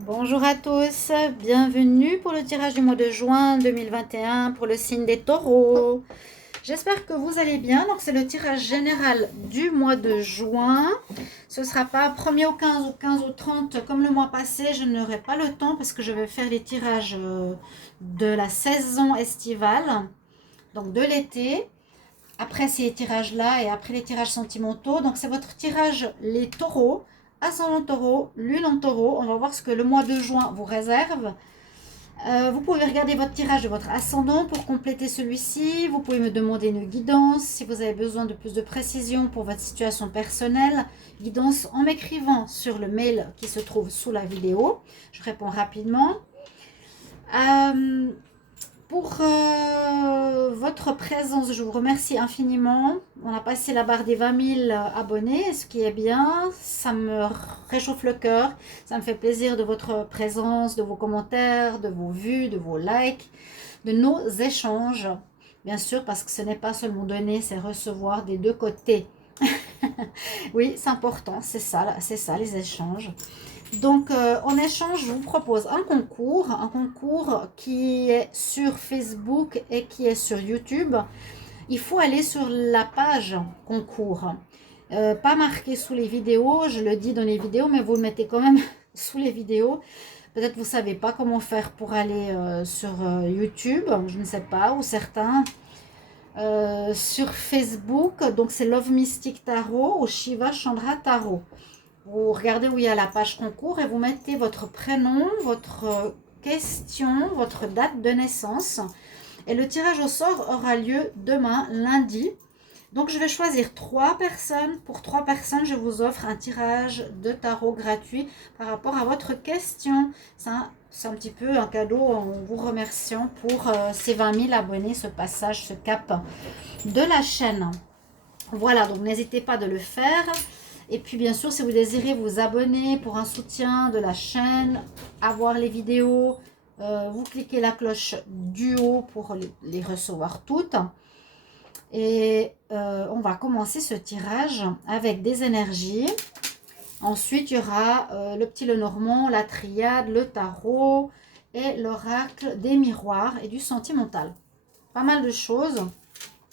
Bonjour à tous, bienvenue pour le tirage du mois de juin 2021 pour le signe des taureaux. J'espère que vous allez bien. Donc c'est le tirage général du mois de juin. Ce ne sera pas 1er au 15 ou 15 au 30 comme le mois passé. Je n'aurai pas le temps parce que je vais faire les tirages de la saison estivale, donc de l'été. Après ces tirages-là et après les tirages sentimentaux. Donc c'est votre tirage les taureaux, ascendant taureau, lune en taureau. On va voir ce que le mois de juin vous réserve. Vous pouvez regarder votre tirage de votre ascendant pour compléter celui-ci. Vous pouvez me demander une guidance si vous avez besoin de plus de précision pour votre situation personnelle. Guidance en m'écrivant sur le mail qui se trouve sous la vidéo. Je réponds rapidement. Euh, pour votre présence, je vous remercie infiniment. On a passé la barre des 20 000 abonnés, ce qui est bien. Ça me réchauffe le cœur. Ça me fait plaisir de votre présence, de vos commentaires, de vos vues, de vos likes, de nos échanges. Bien sûr, parce que ce n'est pas seulement donner, c'est recevoir des deux côtés. Oui, c'est important, c'est ça les échanges. Donc, en échange, je vous propose un concours qui est sur Facebook et qui est sur YouTube. Il faut aller sur la page concours. Pas marqué sous les vidéos, je le dis dans les vidéos, mais vous le mettez quand même sous les vidéos. Peut-être vous ne savez pas comment faire pour aller sur YouTube, je ne sais pas, ou certains. Sur Facebook, donc c'est Love Mystic Tarot ou Shiva Chandra Tarot. Vous regardez où il y a la page concours et vous mettez votre prénom, votre question, votre date de naissance. Et le tirage au sort aura lieu demain, lundi. Donc je vais choisir 3 personnes. Pour 3 personnes, je vous offre un tirage de tarot gratuit par rapport à votre question. C'est un petit peu un cadeau en vous remerciant pour ces 20 000 abonnés, ce passage, ce cap de la chaîne. Voilà, donc n'hésitez pas de le faire. Et puis bien sûr, si vous désirez vous abonner pour un soutien de la chaîne, avoir les vidéos, vous cliquez la cloche du haut pour les recevoir toutes. Et on va commencer ce tirage avec des énergies. Ensuite, il y aura le petit Lenormand, la triade, le tarot et l'oracle des miroirs et du sentimental. Pas mal de choses.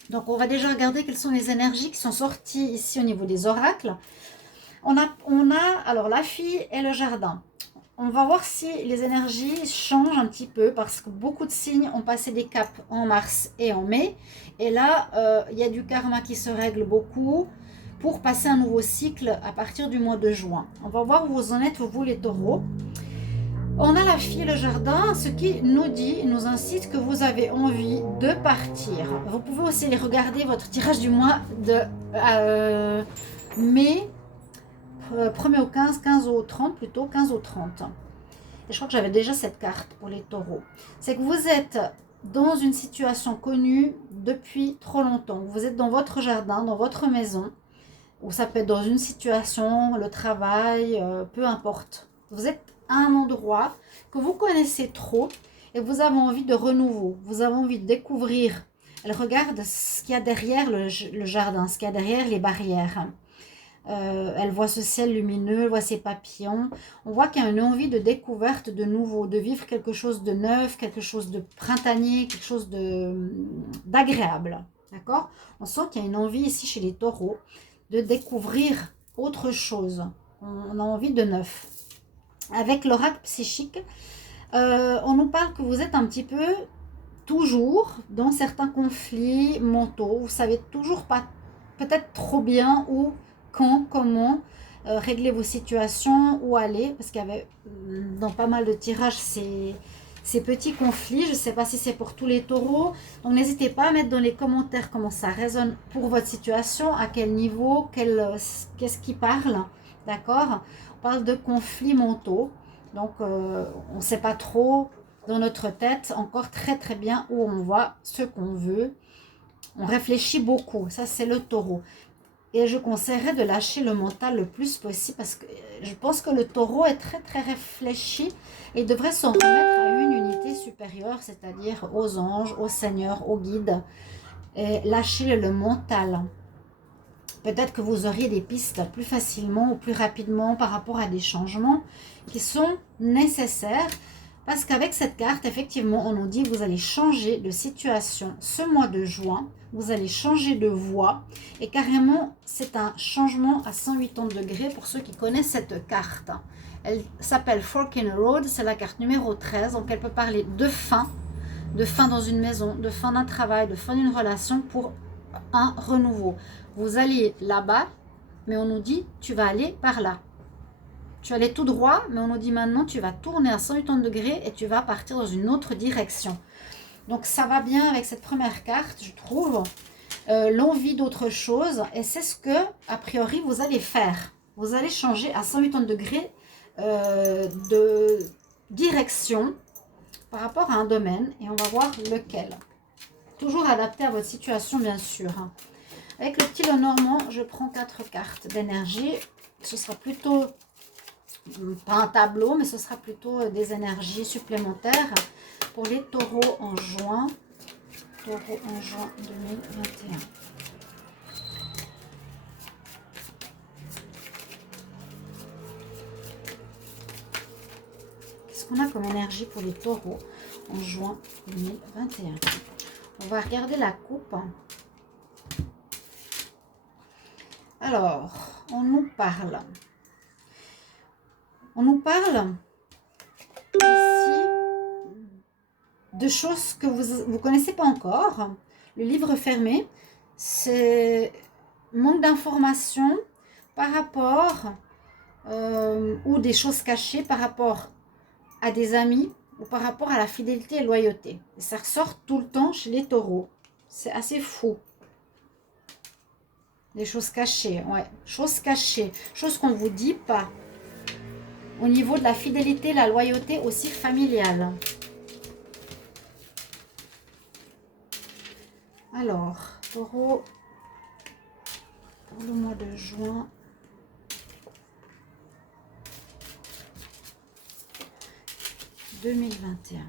Donc, on va déjà regarder quelles sont les énergies qui sont sorties ici au niveau des oracles. On a alors la fille et le jardin. On va voir si les énergies changent un petit peu parce que beaucoup de signes ont passé des caps en mars et en mai. Et là, il y a du karma qui se règle beaucoup pour passer un nouveau cycle à partir du mois de juin. On va voir où vous en êtes, vous les taureaux. On a la fille et le jardin, ce qui nous dit, nous incite que vous avez envie de partir. Vous pouvez aussi regarder votre tirage du mois de mai, 1er au 15, 15 au 30 plutôt, 15 au 30. Et je crois que j'avais déjà cette carte pour les taureaux. C'est que vous êtes dans une situation connue depuis trop longtemps. Vous êtes dans votre jardin, dans votre maison, ou ça peut être dans une situation, le travail, peu importe. Vous êtes à un endroit que vous connaissez trop et vous avez envie de renouveau. Vous avez envie de découvrir. Elle regarde ce qu'il y a derrière le jardin, ce qu'il y a derrière les barrières. Elle voit ce ciel lumineux, elle voit ces papillons. On voit qu'il y a une envie de découverte de nouveau, de vivre quelque chose de neuf, quelque chose de printanier, quelque chose d'agréable. D'accord? On sent qu'il y a une envie ici chez les taureaux de découvrir autre chose. On a envie de neuf. Avec l'oracle psychique, on nous parle que vous êtes un petit peu toujours dans certains conflits mentaux. Vous savez toujours pas peut-être trop bien où, quand, comment régler vos situations, où aller. Parce qu'il y avait dans pas mal de tirages ces petits conflits. Je ne sais pas si c'est pour tous les taureaux. Donc n'hésitez pas à mettre dans les commentaires comment ça résonne pour votre situation, à quel niveau, qu'est-ce qui parle. D'accord? On parle de conflits mentaux. Donc on ne sait pas trop dans notre tête encore très très bien où on va, ce qu'on veut. On réfléchit beaucoup. Ça, c'est le taureau. Et je conseillerais de lâcher le mental le plus possible parce que je pense que le taureau est très très réfléchi et devrait s'en remettre à une unité supérieure, c'est-à-dire aux anges, au Seigneur, au guide. Et lâcher le mental. Peut-être que vous auriez des pistes plus facilement ou plus rapidement par rapport à des changements qui sont nécessaires. Parce qu'avec cette carte, effectivement, on nous dit que vous allez changer de situation ce mois de juin. Vous allez changer de voie. Et carrément, c'est un changement à 180 degrés pour ceux qui connaissent cette carte. Elle s'appelle Fork in the Road. C'est la carte numéro 13. Donc, elle peut parler de fin dans une maison, de fin d'un travail, de fin d'une relation pour un renouveau. Vous allez là-bas, mais on nous dit tu vas aller par là. Tu allais tout droit, mais on nous dit maintenant tu vas tourner à 180 degrés et tu vas partir dans une autre direction. Donc ça va bien avec cette première carte, je trouve. L'envie d'autre chose, et c'est ce que, a priori, vous allez faire. Vous allez changer à 180 degrés de direction par rapport à un domaine, et on va voir lequel. Toujours adapté à votre situation, bien sûr. Avec le petit Lenormand, je prends 4 cartes d'énergie. Ce sera plutôt, pas un tableau, mais ce sera plutôt des énergies supplémentaires pour les taureaux en juin. Taureau en juin 2021. Qu'est-ce qu'on a comme énergie pour les taureaux en juin 2021? On va regarder la coupe. Alors, on nous parle ici de choses que vous ne connaissez pas encore. Le livre fermé, c'est manque d'informations par rapport ou des choses cachées par rapport à des amis ou par rapport à la fidélité et loyauté. Et ça ressort tout le temps chez les taureaux. C'est assez fou. Les choses cachées, ouais. Choses cachées, choses qu'on ne vous dit pas. Au niveau de la fidélité, la loyauté aussi familiale. Alors, taureau, pour le mois de juin. « 2021.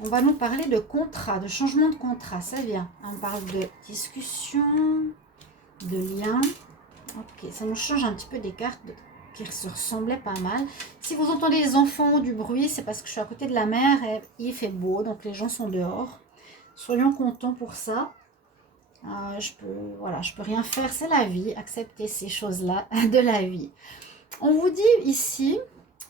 On va nous parler de contrat, de changement de contrat, ça vient. On parle de discussion, de lien. Ok, ça nous change un petit peu des cartes qui se ressemblaient pas mal. Si vous entendez les enfants ou du bruit, c'est parce que je suis à côté de la mer et il fait beau, donc les gens sont dehors. Soyons contents pour ça. Je peux rien faire, c'est la vie. Accepter ces choses-là de la vie. On vous dit ici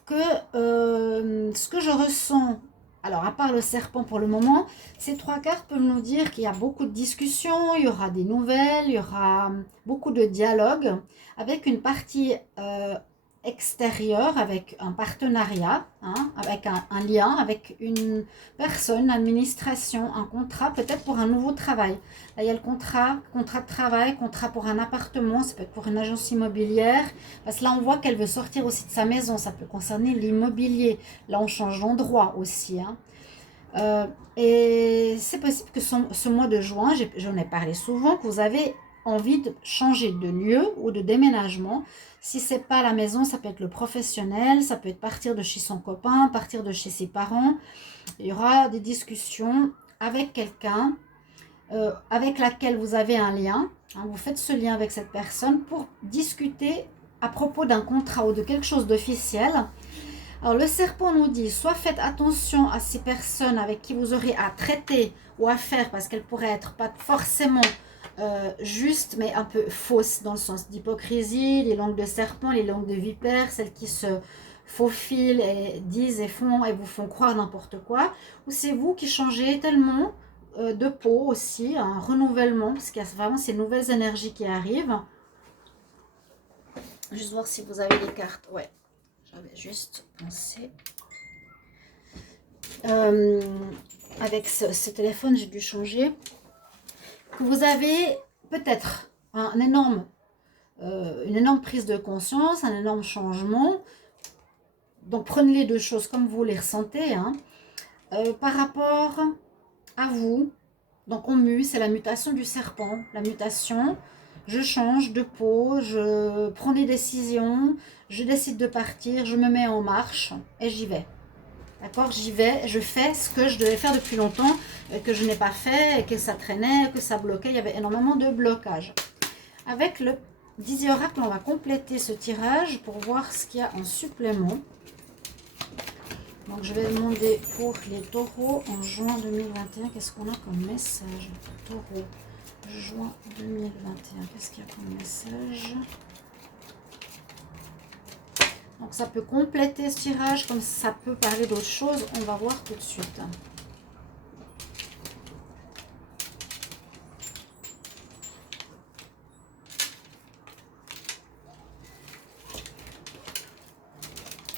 que ce que je ressens, alors à part le serpent pour le moment, ces 3 cartes peuvent nous dire qu'il y a beaucoup de discussions, il y aura des nouvelles, il y aura beaucoup de dialogue avec une partie extérieure, avec un partenariat, hein, avec un lien, avec une personne, une administration, un contrat, peut-être pour un nouveau travail. Là, il y a le contrat de travail, contrat pour un appartement, ça peut être pour une agence immobilière, parce que là, on voit qu'elle veut sortir aussi de sa maison, ça peut concerner l'immobilier. Là, on change d'endroit aussi, hein. Et c'est possible que ce mois de juin, j'en ai parlé souvent, que vous avez envie de changer de lieu ou de déménagement. Si c'est pas la maison, ça peut être le professionnel, ça peut être partir de chez son copain, partir de chez ses parents. Il y aura des discussions avec quelqu'un avec laquelle vous avez un lien. Hein, vous faites ce lien avec cette personne pour discuter à propos d'un contrat ou de quelque chose d'officiel. Alors le serpent nous dit, soit faites attention à ces personnes avec qui vous aurez à traiter ou à faire, parce qu'elles pourraient être pas forcément justes, mais un peu fausses, dans le sens d'hypocrisie, les langues de serpent, les langues de vipère, celles qui se faufilent et disent et font et vous font croire n'importe quoi. Ou c'est vous qui changez tellement de peau aussi, un renouvellement, parce qu'il y a vraiment ces nouvelles énergies qui arrivent. Juste voir si vous avez les cartes, ouais. J'avais juste pensé. Avec ce téléphone, j'ai dû changer. Que vous avez peut-être une énorme prise de conscience, un énorme changement. Donc prenez les deux choses comme vous les ressentez. Hein. Par rapport à vous, donc on mue, c'est la mutation du serpent. La mutation, je change de peau, je prends des décisions, je décide de partir, je me mets en marche et j'y vais. D'accord, j'y vais, je fais ce que je devais faire depuis longtemps, que je n'ai pas fait, et que ça traînait, que ça bloquait. Il y avait énormément de blocages. Avec le Dizzy Oracle, on va compléter ce tirage pour voir ce qu'il y a en supplément. Donc, je vais demander pour les taureaux en juin 2021, qu'est-ce qu'on a comme message? Taureau, juin 2021, qu'est-ce qu'il y a comme message? Donc, ça peut compléter ce tirage, comme ça peut parler d'autre chose. On va voir tout de suite.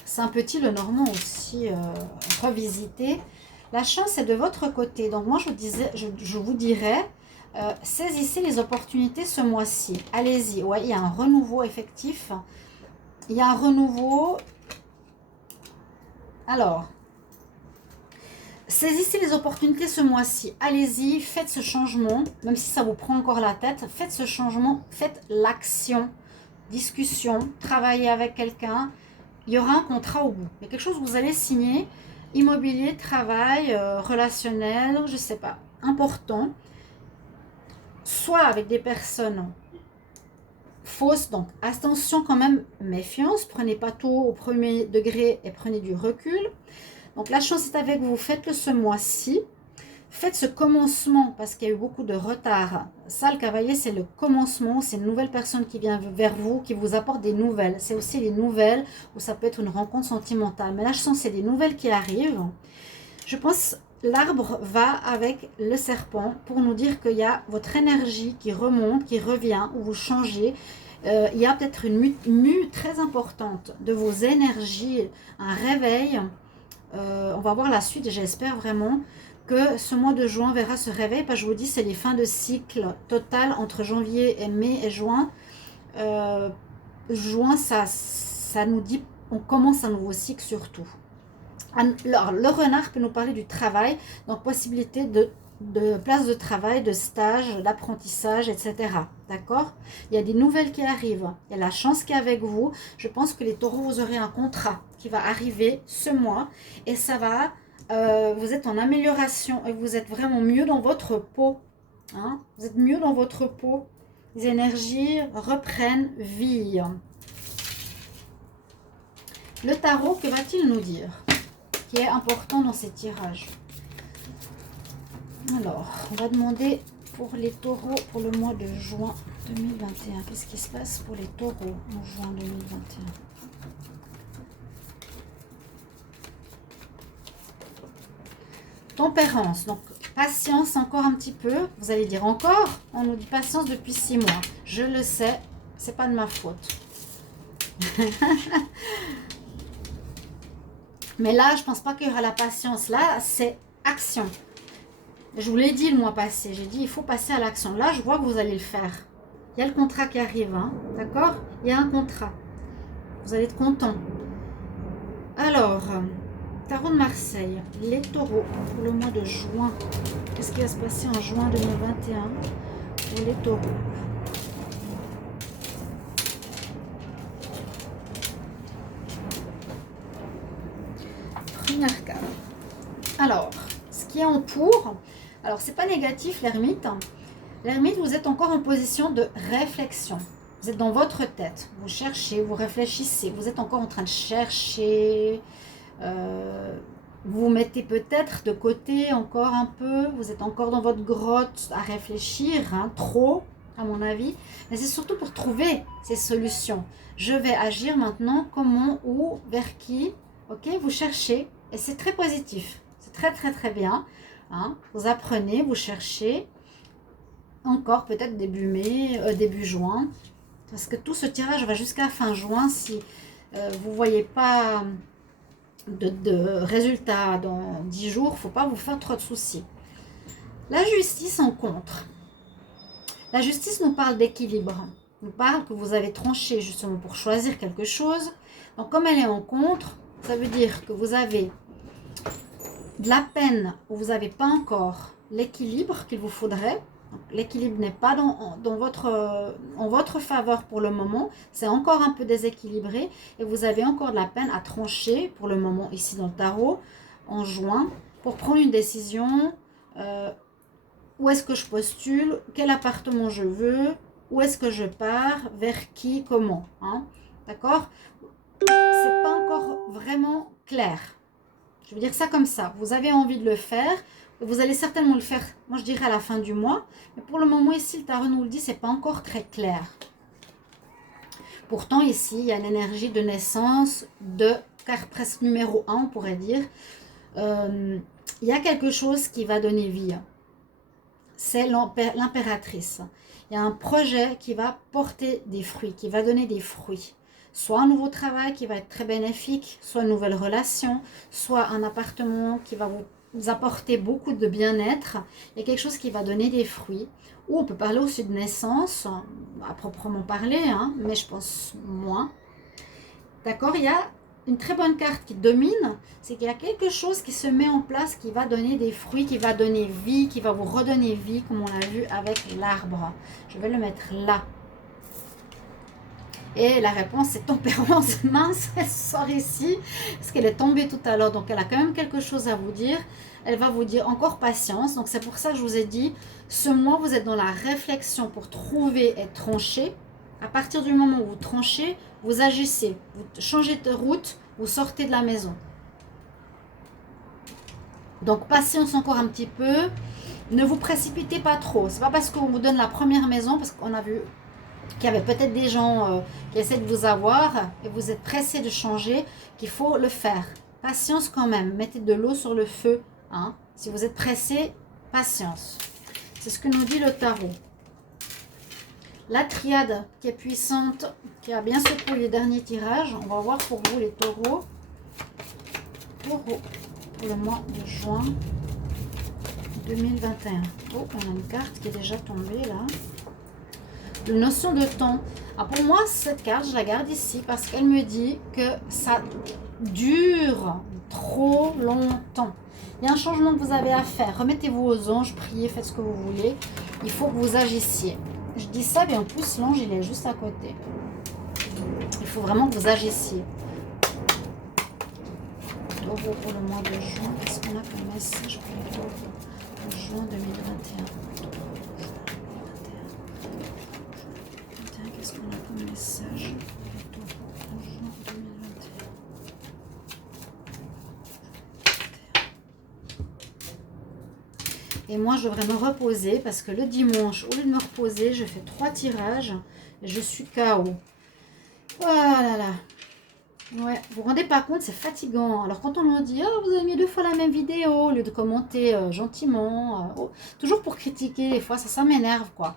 C'est un petit le Normand aussi revisité. La chance est de votre côté. Donc moi je vous dirais, saisissez les opportunités ce mois-ci. Allez-y. Ouais, il y a un renouveau effectif. Il y a un renouveau. Alors, saisissez les opportunités ce mois-ci. Allez-y, faites ce changement. Même si ça vous prend encore la tête, faites ce changement. Faites l'action. Discussion. Travaillez avec quelqu'un. Il y aura un contrat au bout. Il y a quelque chose que vous allez signer. Immobilier, travail, relationnel, je ne sais pas. Important. Soit avec des personnes fausses. Donc, attention quand même, méfiance. Prenez pas tout au premier degré et prenez du recul. Donc, la chance est avec vous. Faites-le ce mois-ci. Faites ce commencement parce qu'il y a eu beaucoup de retard. Ça, le cavalier, c'est le commencement. C'est une nouvelle personne qui vient vers vous, qui vous apporte des nouvelles. C'est aussi les nouvelles où ça peut être une rencontre sentimentale. Mais là, je sens que c'est des nouvelles qui arrivent. Je pense l'arbre va avec le serpent pour nous dire qu'il y a votre énergie qui remonte, qui revient, où vous changez. Il y a peut-être une mue très importante de vos énergies, un réveil. On va voir la suite et j'espère vraiment que ce mois de juin verra ce réveil, parce que je vous dis, c'est les fins de cycle total entre janvier et mai et juin. Juin, ça nous dit, on commence un nouveau cycle surtout. Alors, le renard peut nous parler du travail, donc possibilité de place de travail, de stage, d'apprentissage, etc. D'accord? Il y a des nouvelles qui arrivent, il y a la chance qui est avec vous. Je pense que les taureaux, vous aurez un contrat qui va arriver ce mois et ça va... vous êtes en amélioration et vous êtes vraiment mieux dans votre peau. Hein? Vous êtes mieux dans votre peau. Les énergies reprennent vie. Le tarot, que va-t-il nous dire? Qui est important dans ces tirages. Alors, on va demander pour les taureaux pour le mois de juin 2021. Qu'est-ce qui se passe pour les taureaux en juin 2021? Tempérance, donc patience encore un petit peu. Vous allez dire encore, on nous dit patience depuis 6 mois. Je le sais, c'est pas de ma faute. Mais là, je pense pas qu'il y aura la patience. Là, c'est action. Je vous l'ai dit le mois passé. J'ai dit, il faut passer à l'action. Là, je vois que vous allez le faire. Il y a le contrat qui arrive, hein, d'accord? Il y a un contrat. Vous allez être content. Alors... Tarot de Marseille, les taureaux pour le mois de juin. Qu'est-ce qui va se passer en juin 2021 pour les taureaux? Première carte. Alors, ce qui est en pour, alors c'est pas négatif l'ermite. L'ermite, vous êtes encore en position de réflexion. Vous êtes dans votre tête. Vous cherchez, vous réfléchissez. Vous êtes encore en train de chercher... vous mettez peut-être de côté encore un peu, vous êtes encore dans votre grotte à réfléchir, hein, trop à mon avis, mais c'est surtout pour trouver ces solutions. Je vais agir maintenant, comment, où, vers qui, ok, vous cherchez, et c'est très positif, c'est très très très bien, hein. Vous apprenez, vous cherchez, encore peut-être début mai, début juin, parce que tout ce tirage va jusqu'à fin juin, si vous ne voyez pas... De résultats dans 10 jours, il ne faut pas vous faire trop de soucis. La justice en contre. La justice nous parle d'équilibre. Nous parle que vous avez tranché justement pour choisir quelque chose. Donc comme elle est en contre, ça veut dire que vous avez de la peine où vous n'avez pas encore l'équilibre qu'il vous faudrait. L'équilibre n'est pas en votre faveur pour le moment. C'est encore un peu déséquilibré. Et vous avez encore de la peine à trancher pour le moment ici dans le tarot. en juin pour prendre une décision. Où est-ce que je postule, quel appartement je veux, où est-ce que je pars, vers qui, comment. Hein, d'accord? C'est pas encore vraiment clair. Je veux dire ça comme ça. Vous avez envie de le faire. Vous allez certainement le faire, moi je dirais à la fin du mois. Mais pour le moment ici, le tarot nous le dit, c'est pas encore très clair. Pourtant ici, il y a une énergie de naissance de carte presque numéro 1, on pourrait dire. Il y a quelque chose qui va donner vie. C'est l'impératrice. Il y a un projet qui va porter des fruits, qui va donner des fruits. Soit un nouveau travail qui va être très bénéfique, soit une nouvelle relation, soit un appartement qui va vous apporter beaucoup de bien-être. Il y a quelque chose qui va donner des fruits. Ou on peut parler aussi de naissance, à proprement parler, hein, mais je pense moins. D'accord? Il y a une très bonne carte qui domine, c'est qu'il y a quelque chose qui se met en place, qui va donner des fruits, qui va donner vie, qui va vous redonner vie, comme on l'a vu avec l'arbre. Je vais le mettre là. Et la réponse, c'est tempérance. Mince, elle sort ici, parce qu'elle est tombée tout à l'heure, donc elle a quand même quelque chose à vous dire. Elle va vous dire encore patience, donc c'est pour ça que je vous ai dit, ce mois, vous êtes dans la réflexion pour trouver et trancher. À partir du moment où vous tranchez, vous agissez, vous changez de route, vous sortez de la maison. Donc patience encore un petit peu, ne vous précipitez pas trop. C'est pas parce qu'on vous donne la première maison, parce qu'on a vu qu'il y avait peut-être des gens qui essaient de vous avoir et vous êtes pressé de changer, qu'il faut le faire. Patience quand même, mettez de l'eau sur le feu. Hein. Si vous êtes pressé, patience. C'est ce que nous dit le tarot. La triade qui est puissante, qui a bien secoué les derniers tirages. On va voir pour vous les taureaux. Pour le mois de juin 2021. Oh, on a une carte qui est déjà tombée là. La notion de temps. Alors pour moi, cette carte, je la garde ici parce qu'elle me dit que ça dure trop longtemps. Il y a un changement que vous avez à faire. Remettez-vous aux anges, priez, faites ce que vous voulez. Il faut que vous agissiez. Je dis ça, mais en plus, l'ange, il est juste à côté. Il faut vraiment que vous agissiez. Taureau pour le mois de juin. Qu'est-ce qu'on a comme message pour les taureaux en juin 2021? Qu'est-ce qu'on a comme message pour les taureaux en juin 2021? Et moi, je devrais me reposer parce que le dimanche, au lieu de me reposer, je fais 3 tirages et je suis KO. Oh là là. Ouais, vous vous rendez pas compte, c'est fatigant. Alors quand on nous dit oh, vous avez mis 2 fois la même vidéo au lieu de commenter gentiment, toujours pour critiquer, des fois ça m'énerve quoi.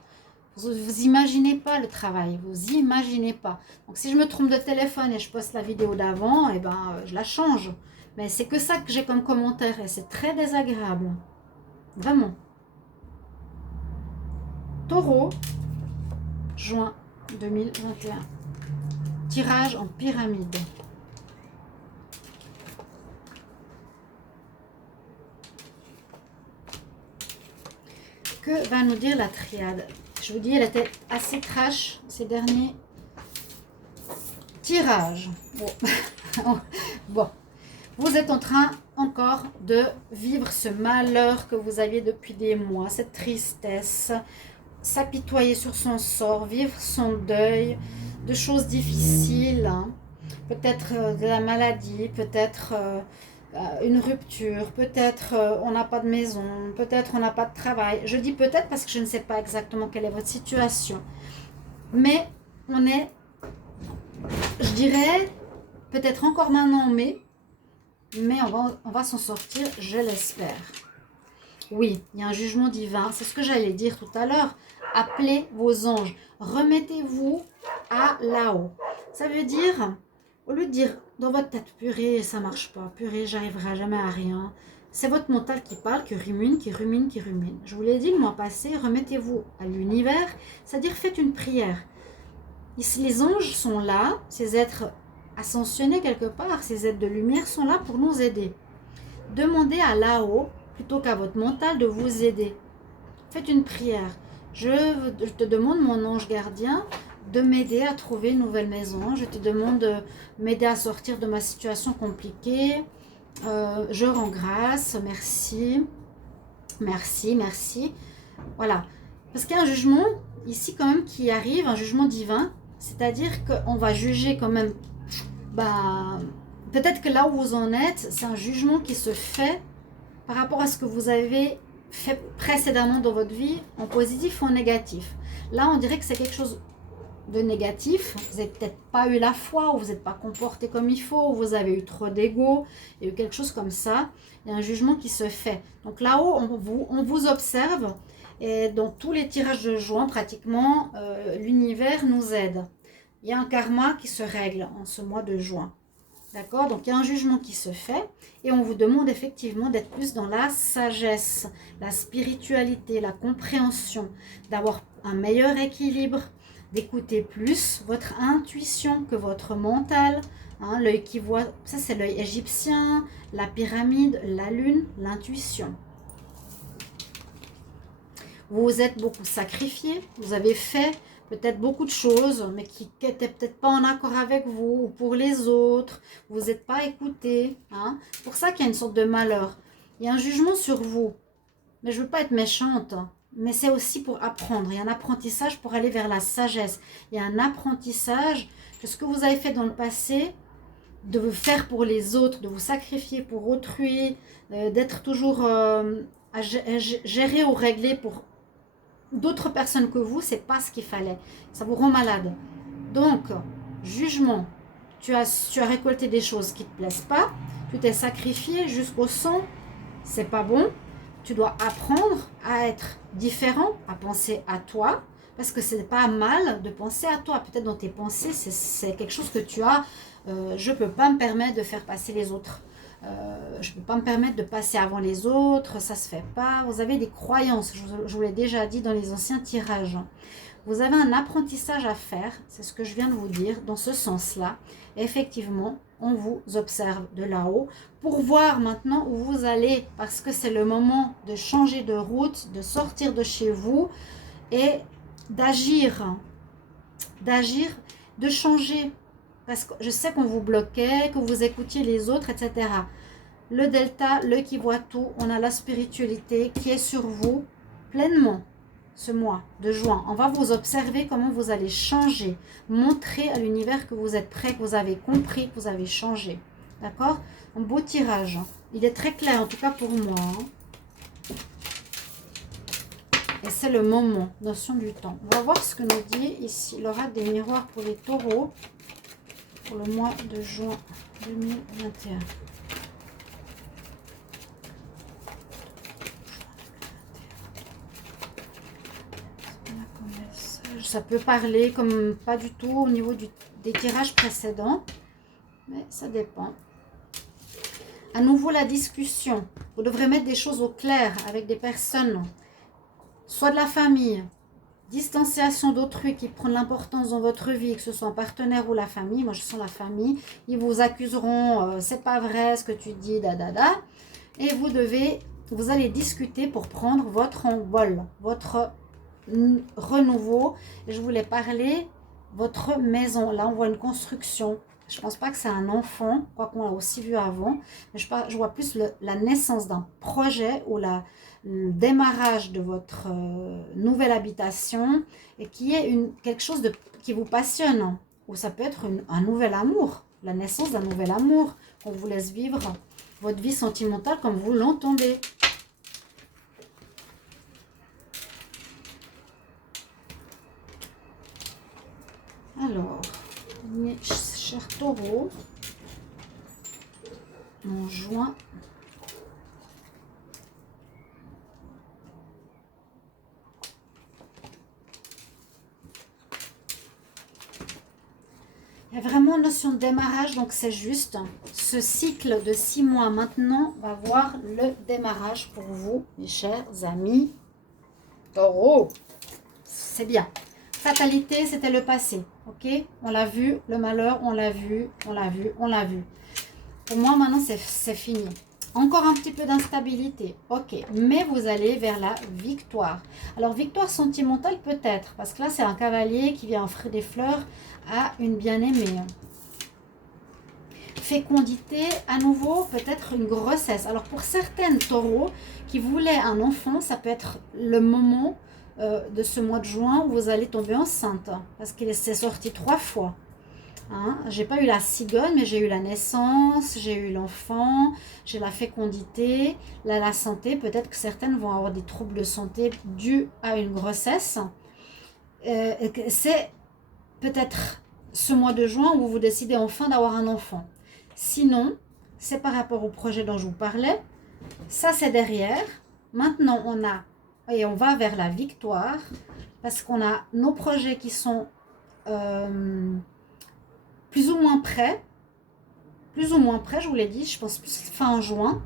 Vous imaginez pas le travail, vous imaginez pas. Donc si je me trompe de téléphone et je poste la vidéo d'avant, et ben je la change. Mais c'est que ça que j'ai comme commentaire et c'est très désagréable. Vraiment. Taureau, juin 2021. Tirage en pyramide. Que va nous dire la triade? Je vous dis, elle était assez trash ces derniers tirages. Bon. Bon. Vous êtes en train encore de vivre ce malheur que vous aviez depuis des mois, cette tristesse, s'apitoyer sur son sort, vivre son deuil, de choses difficiles, hein. Peut-être de la maladie, peut-être une rupture, peut-être on n'a pas de maison, peut-être on n'a pas de travail. Je dis peut-être parce que je ne sais pas exactement quelle est votre situation. Mais on est, je dirais, peut-être encore maintenant en mai, mais on va s'en sortir, je l'espère. Oui, il y a un jugement divin, c'est ce que j'allais dire tout à l'heure. Appelez vos anges, remettez-vous à là-haut. Ça veut dire, au lieu de dire dans votre tête, purée, ça marche pas, purée, j'arriverai jamais à rien. C'est votre mental qui parle, qui rumine, qui rumine, qui rumine. Je vous l'ai dit le mois passé, remettez-vous à l'univers, c'est-à-dire faites une prière. Ici, les anges sont là, ces êtres ascensionnés quelque part, ces êtres de lumière sont là pour nous aider. Demandez à là-haut, plutôt qu'à votre mental, de vous aider. Faites une prière. Je te demande, mon ange gardien, de m'aider à trouver une nouvelle maison. Je te demande de m'aider à sortir de ma situation compliquée. Je rends grâce, merci, merci, merci. Voilà. Parce qu'il y a un jugement ici quand même qui arrive, un jugement divin. C'est-à-dire qu'on va juger quand même. Bah, peut-être que là où vous en êtes, c'est un jugement qui se fait par rapport à ce que vous avez fait précédemment dans votre vie, en positif ou en négatif. Là, on dirait que c'est quelque chose de négatif. Vous n'avez peut-être pas eu la foi, ou vous n'êtes pas comporté comme il faut, ou vous avez eu trop d'ego, il y a eu quelque chose comme ça. Il y a un jugement qui se fait. Donc là-haut, on vous observe, et dans tous les tirages de juin, pratiquement, l'univers nous aide. Il y a un karma qui se règle en ce mois de juin. D'accord? Donc il y a un jugement qui se fait et on vous demande effectivement d'être plus dans la sagesse, la spiritualité, la compréhension, d'avoir un meilleur équilibre, d'écouter plus votre intuition que votre mental. Hein, l'œil qui voit, ça c'est l'œil égyptien, la pyramide, la lune, l'intuition. Vous vous êtes beaucoup sacrifié, vous avez fait peut-être beaucoup de choses, mais qui n'étaient peut-être pas en accord avec vous ou pour les autres. Vous n'êtes pas écouté. Hein. C'est pour ça qu'il y a une sorte de malheur. Il y a un jugement sur vous. Mais je ne veux pas être méchante. Mais c'est aussi pour apprendre. Il y a un apprentissage pour aller vers la sagesse. Il y a un apprentissage que ce que vous avez fait dans le passé, de vous faire pour les autres, de vous sacrifier pour autrui, d'être toujours à gérer ou régler pour d'autres personnes que vous, c'est pas ce qu'il fallait. Ça vous rend malade. Donc, jugement. Tu as récolté des choses qui ne te plaisent pas. Tu t'es sacrifié jusqu'au sang. C'est pas bon. Tu dois apprendre à être différent, à penser à toi. Parce que c'est pas mal de penser à toi. Peut-être dans tes pensées, c'est quelque chose que tu as. Je peux pas me permettre de faire passer les autres. Je ne peux pas me permettre de passer avant les autres, ça ne se fait pas. Vous avez des croyances, je vous l'ai déjà dit dans les anciens tirages. Vous avez un apprentissage à faire, c'est ce que je viens de vous dire, dans ce sens-là. Effectivement, on vous observe de là-haut pour voir maintenant où vous allez, parce que c'est le moment de changer de route, de sortir de chez vous et d'agir, de changer. Parce que je sais qu'on vous bloquait, que vous écoutiez les autres, etc. Le delta, l'œil qui voit tout, on a la spiritualité qui est sur vous pleinement ce mois de juin. On va vous observer comment vous allez changer, montrer à l'univers que vous êtes prêt, que vous avez compris, que vous avez changé. D'accord? Un beau tirage. Il est très clair, en tout cas pour moi. Et c'est le moment, notion du temps. On va voir ce que nous dit ici l'oracle des miroirs pour les taureaux. Pour le mois de juin 2021. Ça peut parler comme pas du tout au niveau des tirages précédents, mais ça dépend. À nouveau la discussion. Vous devrez mettre des choses au clair avec des personnes, soit de la famille, distanciation d'autrui qui prennent l'importance dans votre vie, que ce soit un partenaire ou la famille. Moi, je sens la famille. Ils vous accuseront, c'est pas vrai ce que tu dis, Et vous allez discuter pour prendre votre envol, votre renouveau. Et je voulais parler votre maison. Là, on voit une construction. Je pense pas que c'est un enfant, quoi qu'on l'a aussi vu avant. Mais je vois plus la naissance d'un projet ou le démarrage de votre nouvelle habitation et qui est quelque chose qui vous passionne, ou ça peut être un nouvel amour, la naissance d'un nouvel amour qu'on vous laisse vivre votre vie sentimentale comme vous l'entendez. Alors, mes chers taureaux, en juin, il y a vraiment une notion de démarrage, donc c'est juste. Ce cycle de 6 mois maintenant va voir le démarrage pour vous, mes chers amis taureaux. C'est bien. Fatalité, c'était le passé. Ok? On l'a vu, le malheur, on l'a vu, on l'a vu, on l'a vu. Pour moi, maintenant, c'est fini. Encore un petit peu d'instabilité. Ok, mais vous allez vers la victoire. Alors, victoire sentimentale peut-être, parce que là, c'est un cavalier qui vient offrir des fleurs à une bien-aimée. fécondité, à nouveau, peut-être une grossesse. Alors, pour certaines taureaux qui voulaient un enfant, ça peut être le moment de ce mois de juin où vous allez tomber enceinte. Parce qu'il s'est sorti 3 fois. Hein, j'ai pas eu la cigogne, mais j'ai eu la naissance, j'ai eu l'enfant, j'ai la fécondité, la santé. Peut-être que certaines vont avoir des troubles de santé dus à une grossesse. C'est peut-être ce mois de juin où vous décidez enfin d'avoir un enfant. Sinon, c'est par rapport au projet dont je vous parlais. Ça, c'est derrière. Maintenant, on va vers la victoire parce qu'on a nos projets qui sont plus ou moins prêts, je vous l'ai dit, je pense fin juin.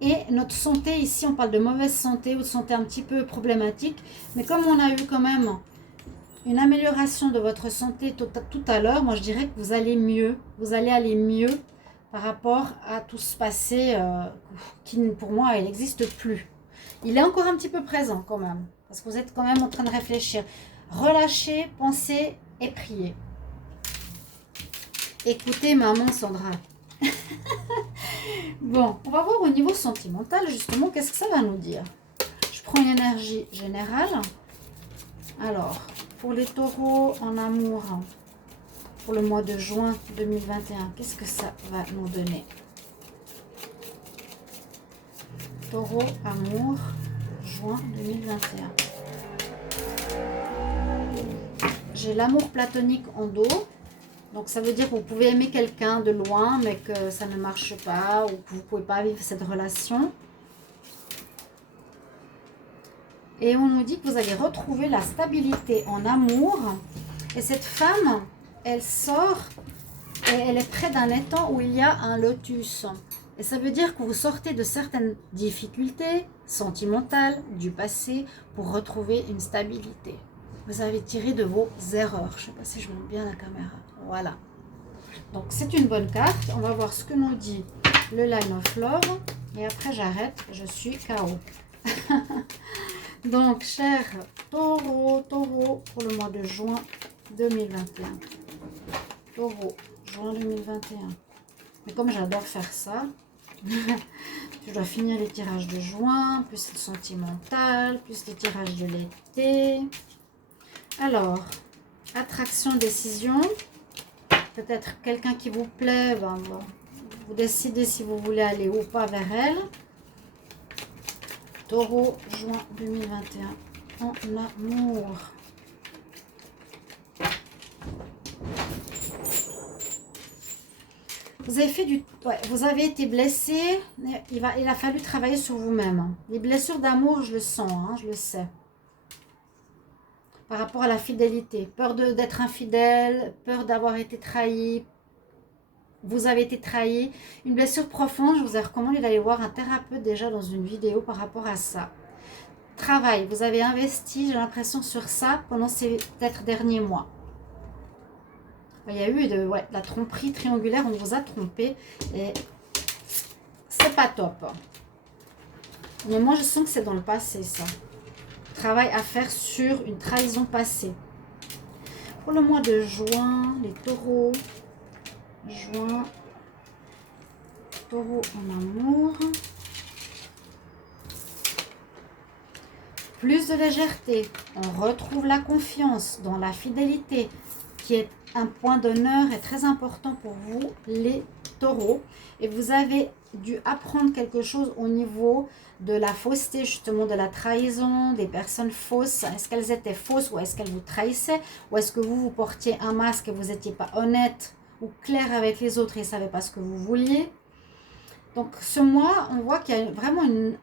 Et notre santé, ici, on parle de mauvaise santé ou de santé un petit peu problématique. Mais comme on a eu quand même une amélioration de votre santé tout à l'heure, moi je dirais que vous allez mieux. Vous allez aller mieux par rapport à tout ce passé qui, pour moi, il n'existe plus. Il est encore un petit peu présent quand même. Parce que vous êtes quand même en train de réfléchir. Relâchez, pensez et priez. Écoutez, maman Sandra. Bon, on va voir au niveau sentimental, justement, qu'est-ce que ça va nous dire. Je prends une énergie générale. Alors, pour les taureaux en amour, pour le mois de juin 2021, qu'est-ce que ça va nous donner? Taureau, amour, juin 2021. J'ai l'amour platonique en dos. Donc, ça veut dire que vous pouvez aimer quelqu'un de loin, mais que ça ne marche pas, ou que vous ne pouvez pas vivre cette relation. Et on nous dit que vous allez retrouver la stabilité en amour. Et cette femme, elle sort et elle est près d'un étang où il y a un lotus. Et ça veut dire que vous sortez de certaines difficultés sentimentales du passé pour retrouver une stabilité. Vous avez tiré de vos erreurs. Je ne sais pas si je montre bien la caméra. Voilà. Donc, c'est une bonne carte. On va voir ce que nous dit le Line of Love. Et après, j'arrête. Je suis KO. Donc, cher taureau, pour le mois de juin 2021. Taureau, juin 2021. Mais comme j'adore faire ça, je dois finir les tirages de juin, plus le sentimental, plus les tirages de l'été. Alors, attraction, décision. Peut-être quelqu'un qui vous plaît, ben, vous décidez si vous voulez aller ou pas vers elle. Taureau, juin 2021, en amour. Vous avez fait vous avez été blessé. Il a fallu travailler sur vous-même. Les blessures d'amour, je le sens, hein, je le sais. Par rapport à la fidélité, peur d'être infidèle, peur d'avoir été trahi. Vous avez été trahi. Une blessure profonde, je vous ai recommandé d'aller voir un thérapeute déjà dans une vidéo par rapport à ça. Travail, vous avez investi, j'ai l'impression, sur ça pendant ces peut-être derniers mois. Il y a eu de la tromperie triangulaire, on vous a trompé et c'est pas top. Mais moi, je sens que c'est dans le passé, ça. Travail à faire sur une trahison passée. Pour le mois de juin, les taureaux. Juin, taureau en amour. Plus de légèreté. On retrouve la confiance dans la fidélité, qui est un point d'honneur et très important pour vous, les taureaux. Et vous avez dû apprendre quelque chose au niveau de la fausseté, justement de la trahison, des personnes fausses. Est-ce qu'elles étaient fausses ou est-ce qu'elles vous trahissaient? Ou est-ce que vous portiez un masque et vous n'étiez pas honnête ou clair avec les autres et ne savaient pas ce que vous vouliez? Donc ce mois, on voit qu'il y a vraiment une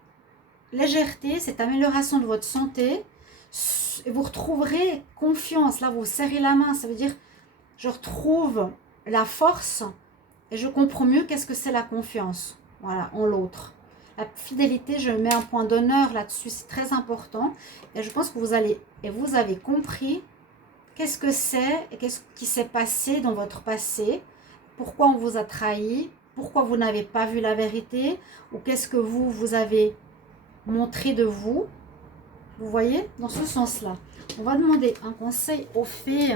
légèreté, cette amélioration de votre santé. Et vous retrouverez confiance. Là, vous serrez la main, ça veut dire je retrouve la force et je comprends mieux qu'est-ce que c'est la confiance. Voilà, en l'autre. La fidélité, je mets un point d'honneur là-dessus, c'est très important. Et je pense que vous avez compris qu'est-ce que c'est et qu'est-ce qui s'est passé dans votre passé, pourquoi on vous a trahi, pourquoi vous n'avez pas vu la vérité, ou qu'est-ce que vous avez montré de vous. Vous voyez, dans ce sens-là. On va demander un conseil aux fées.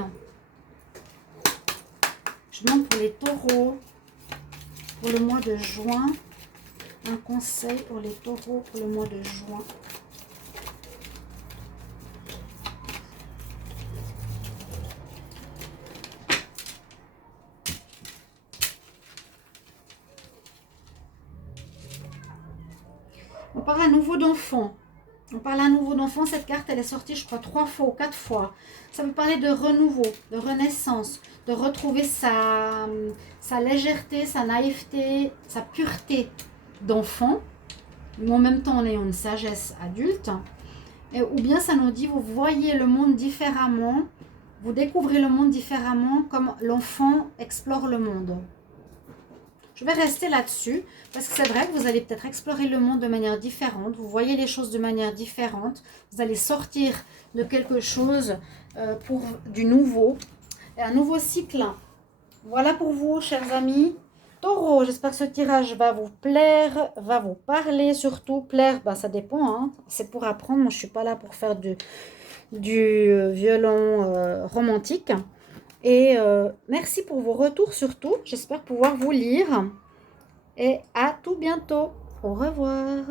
Je demande pour les taureaux. pour le mois de juin. Un conseil pour les taureaux pour le mois de juin. On parle à nouveau d'enfant. On parle à nouveau d'enfant. Cette carte, elle est sortie, je crois, 3 fois ou 4 fois. Ça veut parler de renouveau, de renaissance, de retrouver sa légèreté, sa naïveté, sa pureté d'enfant, mais en même temps en ayant une sagesse adulte. Ou bien ça nous dit, vous voyez le monde différemment, vous découvrez le monde différemment comme l'enfant explore le monde. Je vais rester là-dessus, parce que c'est vrai que vous allez peut-être explorer le monde de manière différente, vous voyez les choses de manière différente, vous allez sortir de quelque chose pour du nouveau, un nouveau cycle. Voilà pour vous, chers amis. Taureau, j'espère que ce tirage va vous plaire, va vous parler, surtout plaire, ben, ça dépend, hein. C'est pour apprendre, moi je ne suis pas là pour faire du violon romantique. Et merci pour vos retours surtout. J'espère pouvoir vous lire. Et à tout bientôt. Au revoir.